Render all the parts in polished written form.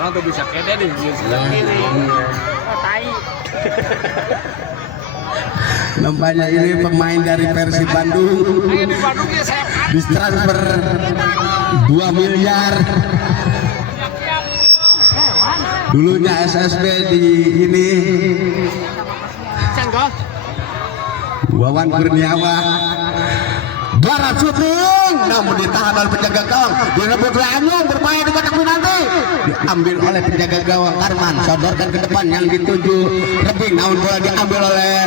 Orang tuh bisa kede di sebelah kiri. Tai. Nampaknya ini pemain dari Persib Bandung. Ditransfer 2 miliar. Dulunya SSB di ini. Wawan Kurniawan. Barat syuting, namun ditahan oleh penjaga gawang. Direbut oleh Anyong, bermain di kotak penalti. Diambil oleh penjaga gawang Arman, sodorkan ke depan yang dituju Rebing, namun bola diambil oleh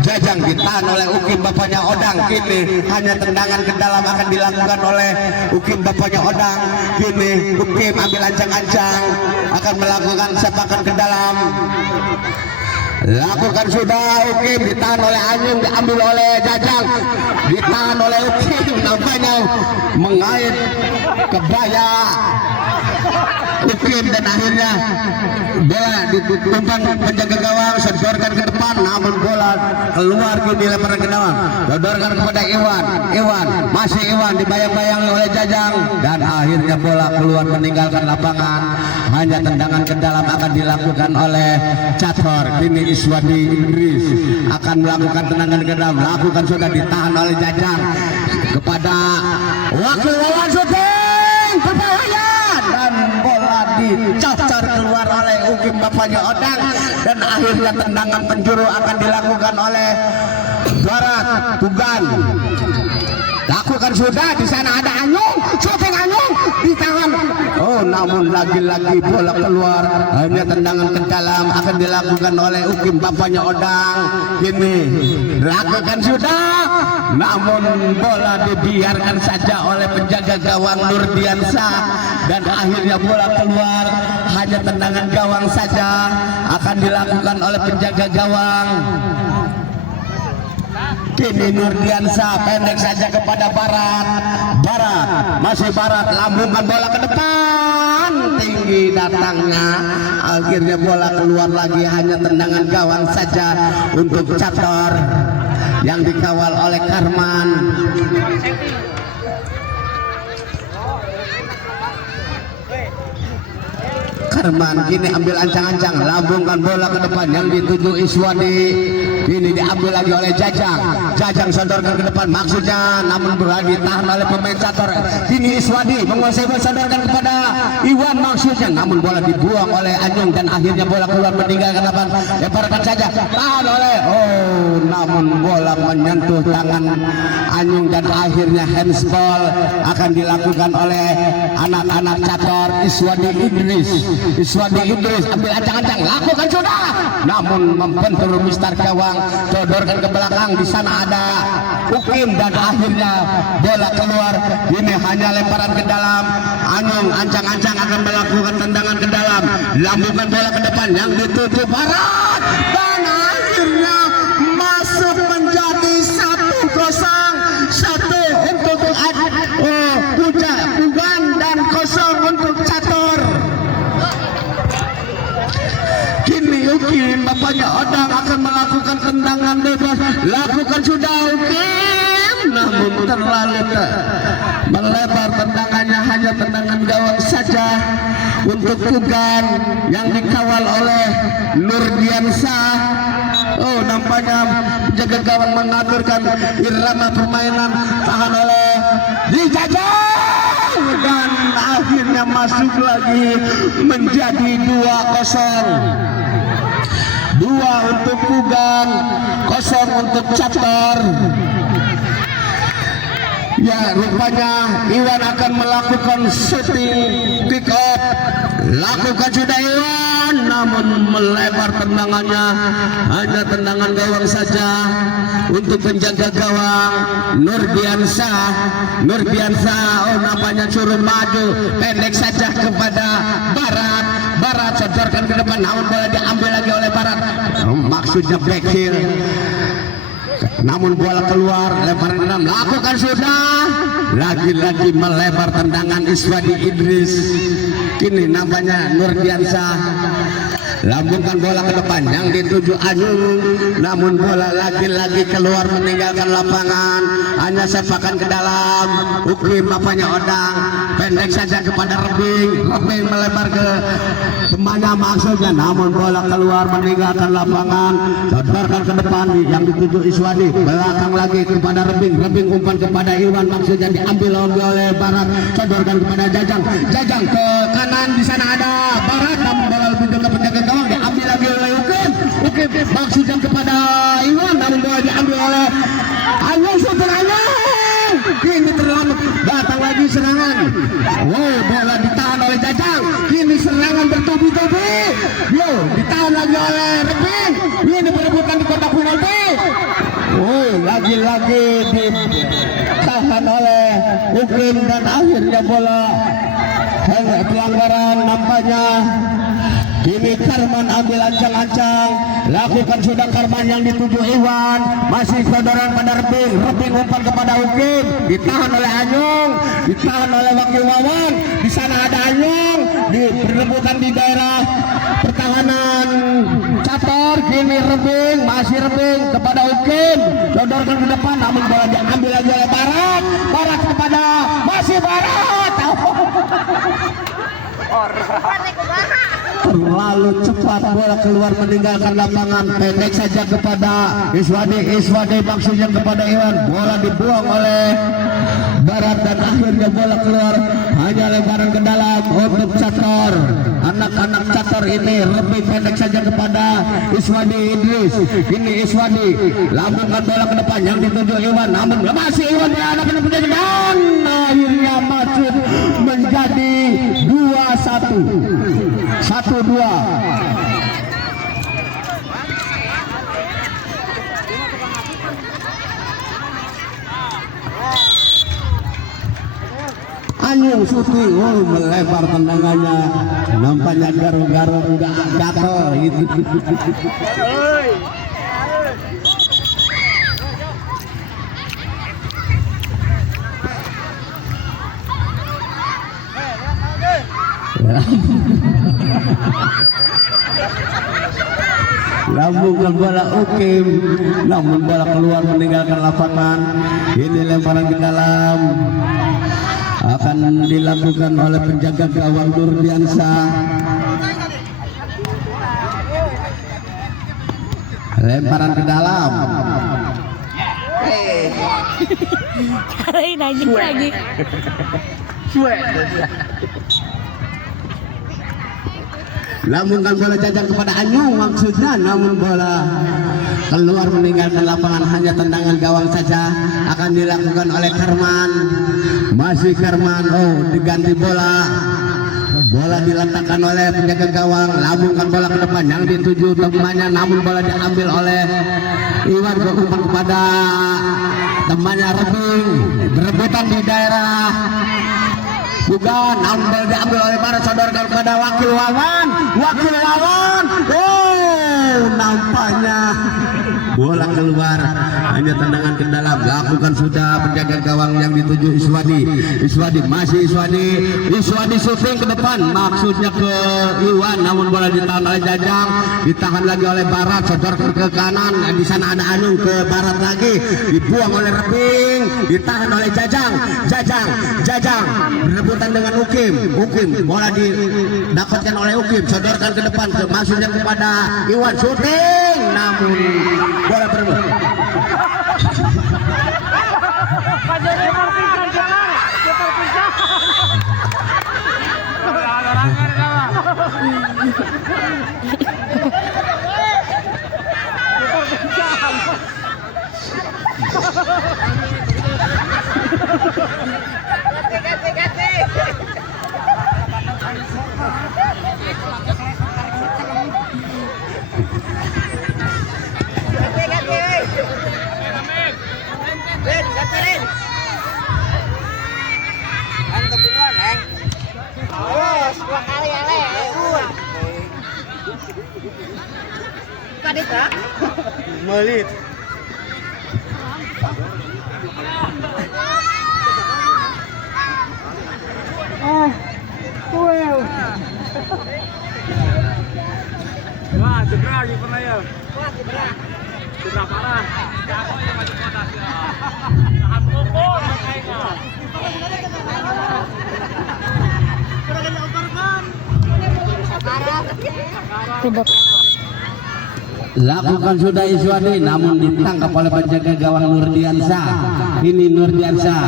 Jajang, ditahan oleh Ukim bapaknya Odang. Kini hanya tendangan ke dalam akan dilakukan oleh Ukim bapaknya Odang. Kini Ukim ambil ancang-ancang, akan melakukan sepakan ke dalam. Lakukan sudah Ukim, ditahan oleh Anyung, diambil oleh Jajang, ditahan oleh Ukim, nampaknya mengait kebaya Ukim dan akhirnya bola ditumpang penjaga gawang, sodorkan ke depan, namun bola keluar kini lemparan ke dalam, sodorkan kepada Iwan, masih Iwan dibayang-bayangi oleh Jajang dan akhirnya bola keluar meninggalkan lapangan. Hanya tendangan ke dalam akan dilakukan oleh Cator. Kini Iswadi Idris akan melakukan tendangan ke dalam, lakukan sudah, ditahan oleh Jajang kepada wakil lawan syuting, berbahaya dan bola dicacar keluar oleh Ukim bapaknya Odang dan akhirnya tendangan penjuru akan dilakukan oleh Barat Tugan. Lakukan sudah, di sana ada Anyung, syuting Anyung ditahan. Oh, namun lagi-lagi bola keluar. Hanya tendangan ke dalam akan dilakukan oleh Ukim bapaknya Odang. Kini lakukan sudah, namun bola dibiarkan saja oleh penjaga gawang Nurdiansah dan akhirnya bola keluar. Hanya tendangan gawang saja akan dilakukan oleh penjaga gawang. Kini Nurdiansah pendek saja kepada Barat. Masih Barat, lambungkan bola ke depan, tinggi datangnya. Akhirnya bola keluar lagi, hanya tendangan gawang saja untuk Cator yang dikawal oleh Karman. Karman kini ambil ancang-ancang, lambungkan bola ke depan yang dituju Iswadi. Ini diambil lagi oleh Jajang sodorkan ke depan maksudnya, namun berlagi tahan oleh pemain Cator. Kini Iswadi menguasai, sodorkan kepada Iwan maksudnya, namun bola dibuang oleh Anyung dan akhirnya bola keluar meninggalkan lapangan. Lemparkan saja, tahan oleh namun bola menyentuh tangan Anyung dan akhirnya handsball akan dilakukan oleh anak-anak Cator. Iswadi Idris ambil ancang-ancang, lakukan sudah, namun membentur Mister gawang, sodorkan ke belakang. Di sana ada Ukim dan akhirnya bola keluar. Ini hanya lemparan ke dalam. Anyung ancang-ancang akan melakukan tendangan ke dalam, lambungkan bola ke depan yang dituju Barat dan akhirnya masuk menjadi 1-0. 1 untuk Tugan dan 0 untuk Cator. Kini Ukim bapaknya Odang akan melakukan tendangan bebas, lakukan sudah Ukim, namun terlalu melebar tendangannya, hanya tendangan gawang saja untuk Tugan yang dikawal oleh Nurdiansah. Oh, nampaknya penjaga gawang mengaturkan irama permainan, tahan oleh Dijajang dan akhirnya masuk lagi menjadi 2-0. 2 untuk Tugan, 0 untuk Cator. Ya, rupanya Iwan akan melakukan shooting pick up. Lakukan sudah Iwan, namun melebar tendangannya, hanya tendangan gawang saja untuk penjaga gawang Nurdiansah. Oh, nampaknya suruh maju, pendek saja kepada Barat sodorkan ke depan, namun bola diambil lagi oleh Barat. Maksudnya back heel, namun bola keluar, lemparan ke dalam, lakukan sudah, lagi-lagi melebar tendangan Iswadi Idris. Kini namanya Nurdiansah lambungkan bola ke depan yang dituju Anyung, namun bola lagi-lagi keluar meninggalkan lapangan, hanya sepakan ke dalam. Ukim apanya Odang, pendek saja kepada Rebing melebar ke temannya maksudnya, namun bola keluar meninggalkan lapangan, sodorkan ke depan yang dituju Iswadi, belakang lagi kepada Rebing umpan kepada Iwan, maksudnya diambil oleh Barat, sodorkan kepada Jajang ke kanan, di sana ada Barat, namun bola lebih dekat penjaga gawang, diambil lagi oleh Ukim maksudnya kepada Iwan, namun bola diambil oleh Anyung, super Anyung, kini terlambat, datang lagi serangan. Wow, bola ditahan oleh Jajang, kini serangan bertubi-tubi, ditahan lagi oleh Rebing, ini perebutan di kotak penalti. Lagi-lagi ditahan oleh Ukim dan akhirnya bola pelanggaran nampaknya. Kini Karman ambil ancang-ancang, lakukan sudah Karman yang dituju Iwan, masih saudaraan pada Rebing umpan kepada Ukim, ditahan oleh Anyung, ditahan oleh Wakil Wawan, di sana ada Anyung, perebutan di daerah pertahanan Cator, kini masih Rebing kepada Ukim, sodorkan ke depan, namun bola diambil lagi oleh Barat kepada masih Barat. Terlalu cepat bola keluar meninggalkan lapangan, pendek saja kepada Iswadi maksudnya kepada Iwan, bola dibuang oleh Barat dan akhirnya bola keluar hanya lebaran ke dalam untuk Cator. Anak-anak Cator ini lebih pendek saja kepada Iswadi Idris. Ini Iswadi lambungkan bola ke depan yang dituju Iwan, namun masih Iwan berada pada penjaga dan akhirnya masuk menjadi 1-2. Anyung syuting, melebar tendangannya, nampaknya garu-garu enggak gatel gitu. Lambungkan bola Ukim, namun bola keluar meninggalkan lapangan. Ini lemparan ke dalam, akan dilakukan oleh penjaga gawang Nurdiansa. Lemparan ke dalam. Cari nanya lagi. Lambungkan bola Jajang kepada Anyung maksudnya, namun bola keluar meninggalkan lapangan, hanya tendangan gawang saja akan dilakukan oleh Karman. Masih Karman, diganti bola diletakkan oleh penjaga gawang, lambungkan bola ke depan yang dituju temannya, namun bola diambil oleh Iwan, umpan kepada temannya Rebing, berebutan di daerah juga, namun diambil oleh Barat, sodorkan kepada Wakil Wawan, nampaknya bola keluar, hanya tendangan ke dalam, lakukan sudah penjaga gawang yang dituju Iswadi, masih Iswadi syuting ke depan, maksudnya ke Iwan, namun bola ditahan oleh Jajang, ditahan lagi oleh Barat, sodorkan ke kanan, di sana ada Anyung, ke Barat lagi, dibuang oleh Rebing, ditahan oleh Jajang, berebutan dengan Ukim, bola didapatkan oleh Ukim, sodorkan ke depan, maksudnya kepada Iwan, syuting, namun bola berebut. Melit. Wah, cedera kipernya ya. Cedera parah. Tahan pukul kayaknya. Lakukan sudah Iswadi, namun ditangkap oleh penjaga gawang Nurdiansyah. Ini Nurdiansyah,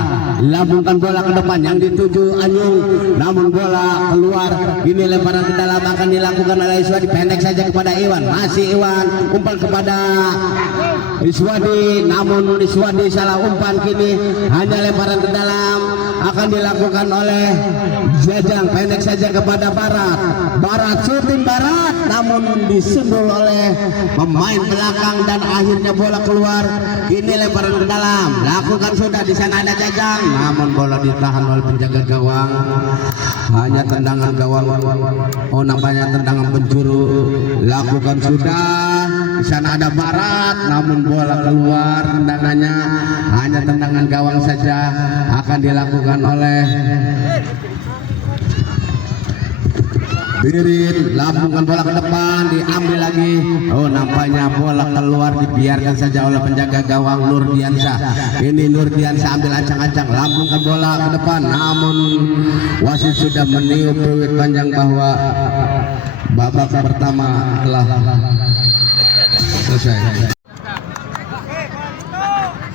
lambungkan bola ke depan yang dituju Anyung, namun bola keluar. Ini lemparan ke dalam akan dilakukan oleh Iswadi, pendek saja kepada Iwan. Masih Iwan, umpan kepada Iswadi, namun Iswadi salah umpan. Kini hanya lemparan ke dalam akan dilakukan oleh Jajang, pendek saja kepada Barat. Barat syuting Barat, namun disundul oleh pemain belakang dan akhirnya bola keluar. Ini lemparan ke dalam, lakukan sudah. Di sana ada Jajang, namun bola ditahan oleh penjaga gawang. Hanya tendangan gawang. Oh, nampaknya tendangan penjuru. Lakukan sudah. Di sana ada Barat, namun bola keluar. Tendangannya hanya tendangan gawang saja akan dilakukan oleh Birin. Lambungkan bola ke depan, diambil lagi. Oh, nampaknya bola keluar, dibiarkan saja oleh penjaga gawang Nurdiansyah. Ini Nurdiansyah ambil ancang-ancang, lambungkan bola ke depan, namun wasit sudah meniup peluit panjang bahwa babak pertama telah selesai.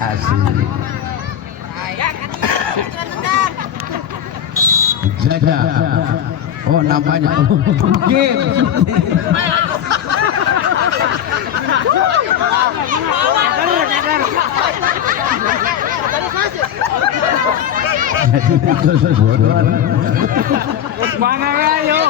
Asik. Jaga. Oh, nampaknya game. Mana ayo?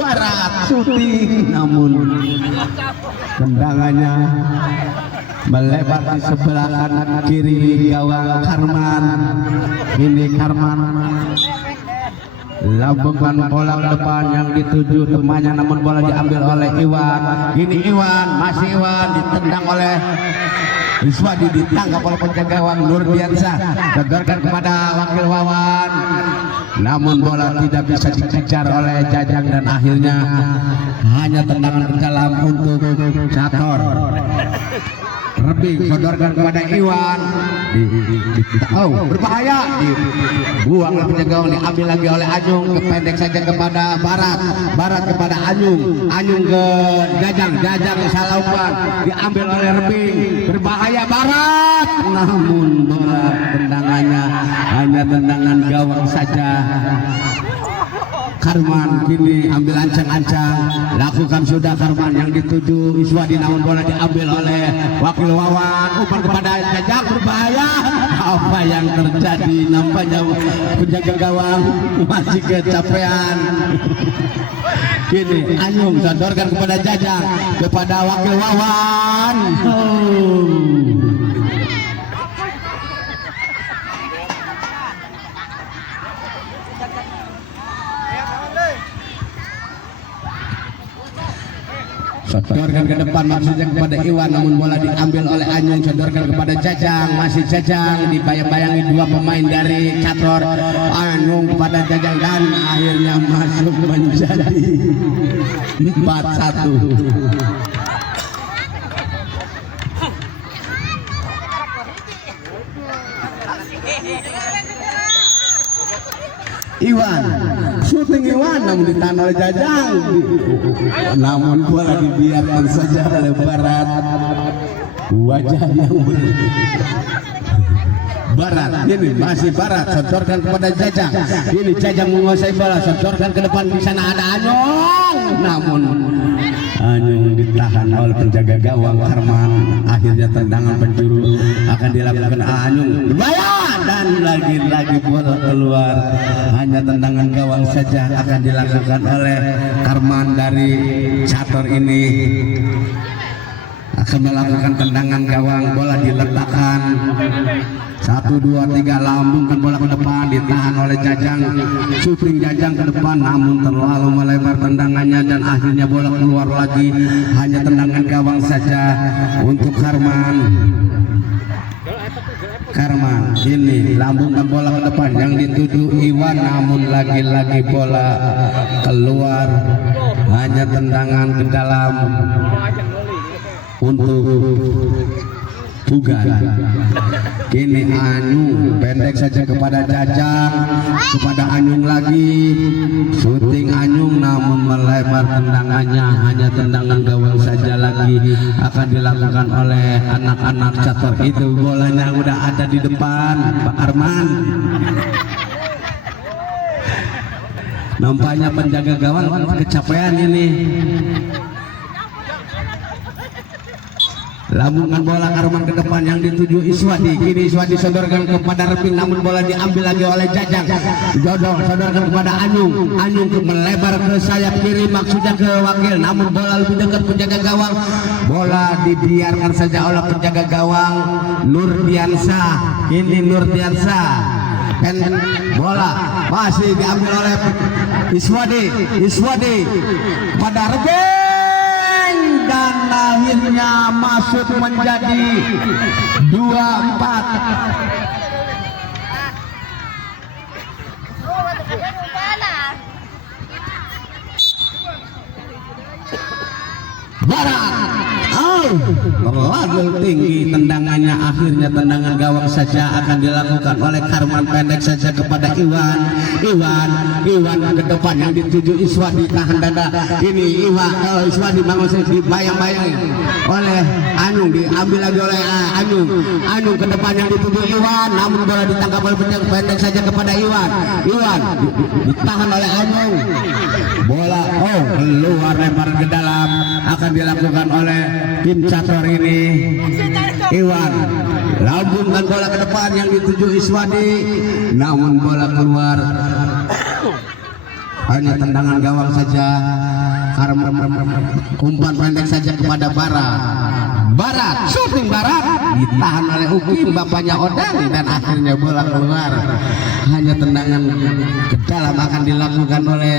Barat Syuting, namun tendangannya melebar di sebelah kanan kiri gawang Karman. Ini Karman lambungkan bola ke depan yang dituju temannya, namun bola diambil oleh Iwan. Ini Iwan, masih Iwan, ditendang oleh Iswadi, ditangkap oleh penjaga gawang Nurdiansyah, tegurkan kepada wakil Wawan, namun bola tidak bisa dikejar oleh Jajang dan akhirnya hanya tendangan ke dalam untuk Cator. Rebing sodorkan kepada Iwan, berbahaya, dibuang oleh penjaga gawang, diambil lagi oleh Anyung, kependek saja kepada Barat. Barat kepada Anyung, Anyung ke Jajang, Jajang salah umpan, diambil oleh Rebing, berbahaya Barat, namun bola tendangannya hanya tendangan gawang saja. Karman kini ambil ancang-ancang, lakukan sudah Karman yang dituju Iswadi, namun bola diambil oleh wakil Wawan, umpan kepada Jajang, berbahaya. Apa yang terjadi? Nampaknya penjaga gawang masih kecapean. Kini Anyung sodorkan kepada Jajang, kepada wakil Wawan. Sodorkan ke depan, maksudnya kepada Iwan, namun bola diambil oleh Anyung. Sodorkan kepada Jajang, masih Jajang, dibayang-bayangi dua pemain dari Cator. Anyung kepada Jajang dan akhirnya masuk menjadi 4-1. Iwan, syuting Iwan, namun ditahan oleh Jajang, namun bola dibiarkan saja oleh Barat. Wajah yang Barat, ini masih Barat, sodorkan kepada Jajang. Ini Jajang menguasai bola, sodorkan ke depan, di sana ada Anyung, namun Anyung ditahan oleh penjaga gawang Karman. Akhirnya tendangan penjuru akan dilakukan Anyung, berbahaya, dan lagi-lagi bola keluar. Hanya tendangan gawang saja akan dilakukan oleh Karman dari Cator. Ini akan melakukan tendangan gawang, bola diletakkan 1, 2, 3, lambungkan bola ke depan, ditahan oleh Jajang, syuting Jajang ke depan, namun terlalu melebar tendangannya dan akhirnya bola keluar lagi. Hanya tendangan gawang saja untuk Karman. Karman ini lambungkan bola ke depan yang dituju Iwan, namun lagi-lagi bola keluar, hanya tendangan ke dalam untuk Bugan. Kini Anyung pendek saja kepada Jajang, kepada Anyung lagi, syuting Anyung namun melebar tendangannya, hanya tendangan gawang saja lagi akan dilakukan oleh anak-anak catur itu. Bolanya udah ada di depan Pak Arman. Nampaknya penjaga gawang kecapean ini. Lambungan bola Karman ke depan yang dituju Iswadi. Kini Iswadi sodorkan kepada Reping, namun bola diambil lagi oleh Jajang. Jodoh sodorkan kepada Anyung. Anyung melebar ke sayap kiri, maksudnya ke wakil, namun bola lebih dekat penjaga gawang. Bola dibiarkan saja oleh penjaga gawang Nurdiansyah. Ini Nurdiansyah. Dan bola masih diambil oleh Iswadi pada Reping, dan akhirnya masuk menjadi 2-4. Barat, terlalu tinggi tendangannya, akhirnya tendangan gawang saja akan dilakukan oleh Karman, pendek saja kepada Iwan ke depan yang dituju Iswadi, tahan dada. Ini Iswadi bangun dibayang-bayang oleh Anyung, diambil lagi oleh Anyung ke depan yang dituju Iwan, namun bola ditangkap oleh penjaga, pendek saja kepada Iwan ditahan oleh Anyung. Bola keluar, lempar ke dalam, akan dilakukan oleh tim catur ini. Iwan lambungkan bola ke depan yang dituju Iswadi, namun bola keluar, hanya tendangan gawang saja. Karman umpan pendek saja kepada Barat, syuting Barat ditahan oleh Ukim, bapaknya Odang, dan akhirnya bola keluar, hanya tendangan ke dalam akan dilakukan oleh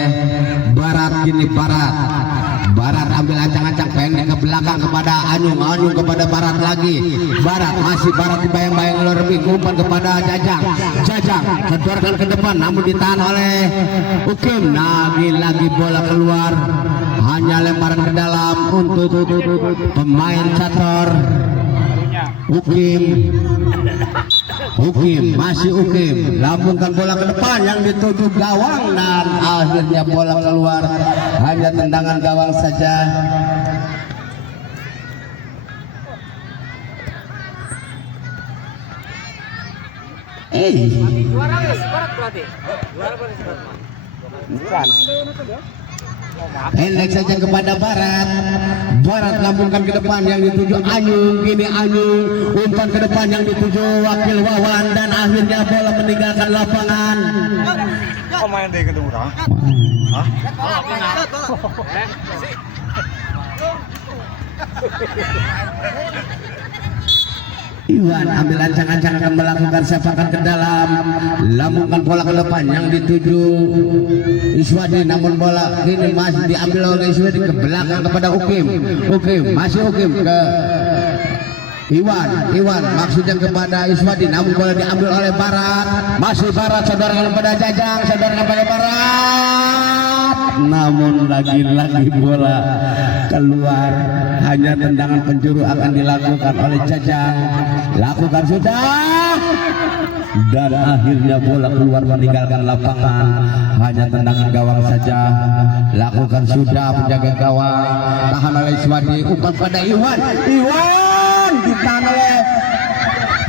Barat. Kini Barat ambil ancang-ancang pendek ke belakang kepada Anyung kepada Barat lagi. Masih Barat dibayang-bayang oleh Reping, umpan kepada Jajang kedorkan ke depan, namun ditahan oleh Ukim. Lagi bola keluar, hanya lemparan ke dalam untuk pemain catur Ukim. Masih Ukim lambungkan bola ke depan yang dituju gawang, dan akhirnya bola keluar, hanya tendangan gawang saja. Pendek saja kepada Barat lambungkan ke depan yang dituju Anyung. Kini Anyung umpan ke depan yang dituju wakil Wawan, dan akhirnya bola meninggalkan lapangan. Main deh ke orang. Iwan ambil ancang-ancang akan melakukan sepakan ke dalam, lambungkan bola ke depan yang dituju Iswadi, namun bola ini masih diambil oleh Iswadi ke belakang kepada Ukim. Masih Ukim ke Iwan maksudnya kepada Iswadi, namun bola diambil oleh Barat. Masih Barat, sodorkan kepada Jajang, sodorkan kepada Barat, namun lagi-lagi bola keluar, hanya tendangan penjuru akan dilakukan oleh Jajang. Lakukan sudah, dan akhirnya bola keluar meninggalkan lapangan, hanya tendangan gawang saja. Lakukan sudah penjaga gawang, tahan oleh Iswadi, umpan pada Iwan ditahan oleh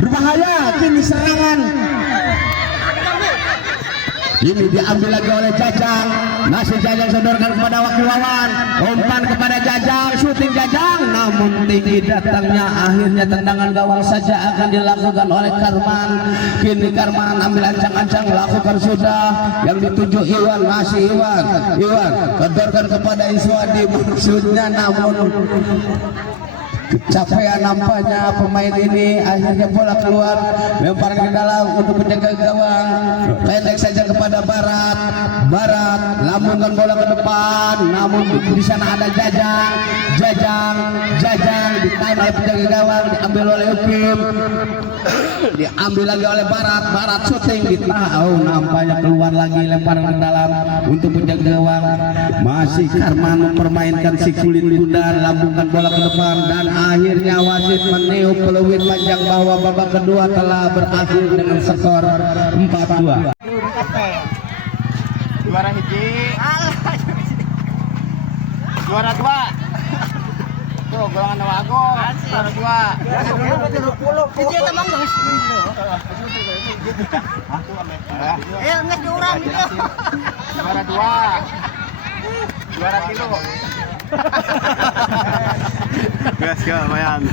berbahaya. Kini serangan ini diambil lagi oleh Jajang, masih Jajang sodorkan kepada wakil Wawan, umpan kepada Jajang, syuting Jajang, namun tinggi datangnya, akhirnya tendangan gawang saja akan dilakukan oleh Karman. Kini Karman ambil ancang-ancang, lakukan sudah yang dituju Iwan. Masih Iwan sodorkan kepada Iswadi, maksudnya namun kecapean nampaknya pemain ini, akhirnya bola keluar, lempar ke dalam untuk penjaga gawang, pendek saja kepada Barat lambungkan bola ke depan, namun di sana ada Jajang, ditahan oleh penjaga gawang, diambil oleh Ukim, diambil lagi oleh Barat syuting ditahan, nampaknya keluar lagi lemparan ke dalam untuk penjaga gawang. Masih Karman mempermainkan si kulit kuda, lambungkan bola ke depan dan akhirnya wasit meniup peluit panjang bahwa babak kedua telah berakhir dengan skor 4-2. Juara hiji. Juara 2. Tuh, golongan Wago. Juara 2. Hiji eta mah geus. Nges diurang gitu. Juara 2. Juara 3. Gas ke lumayan.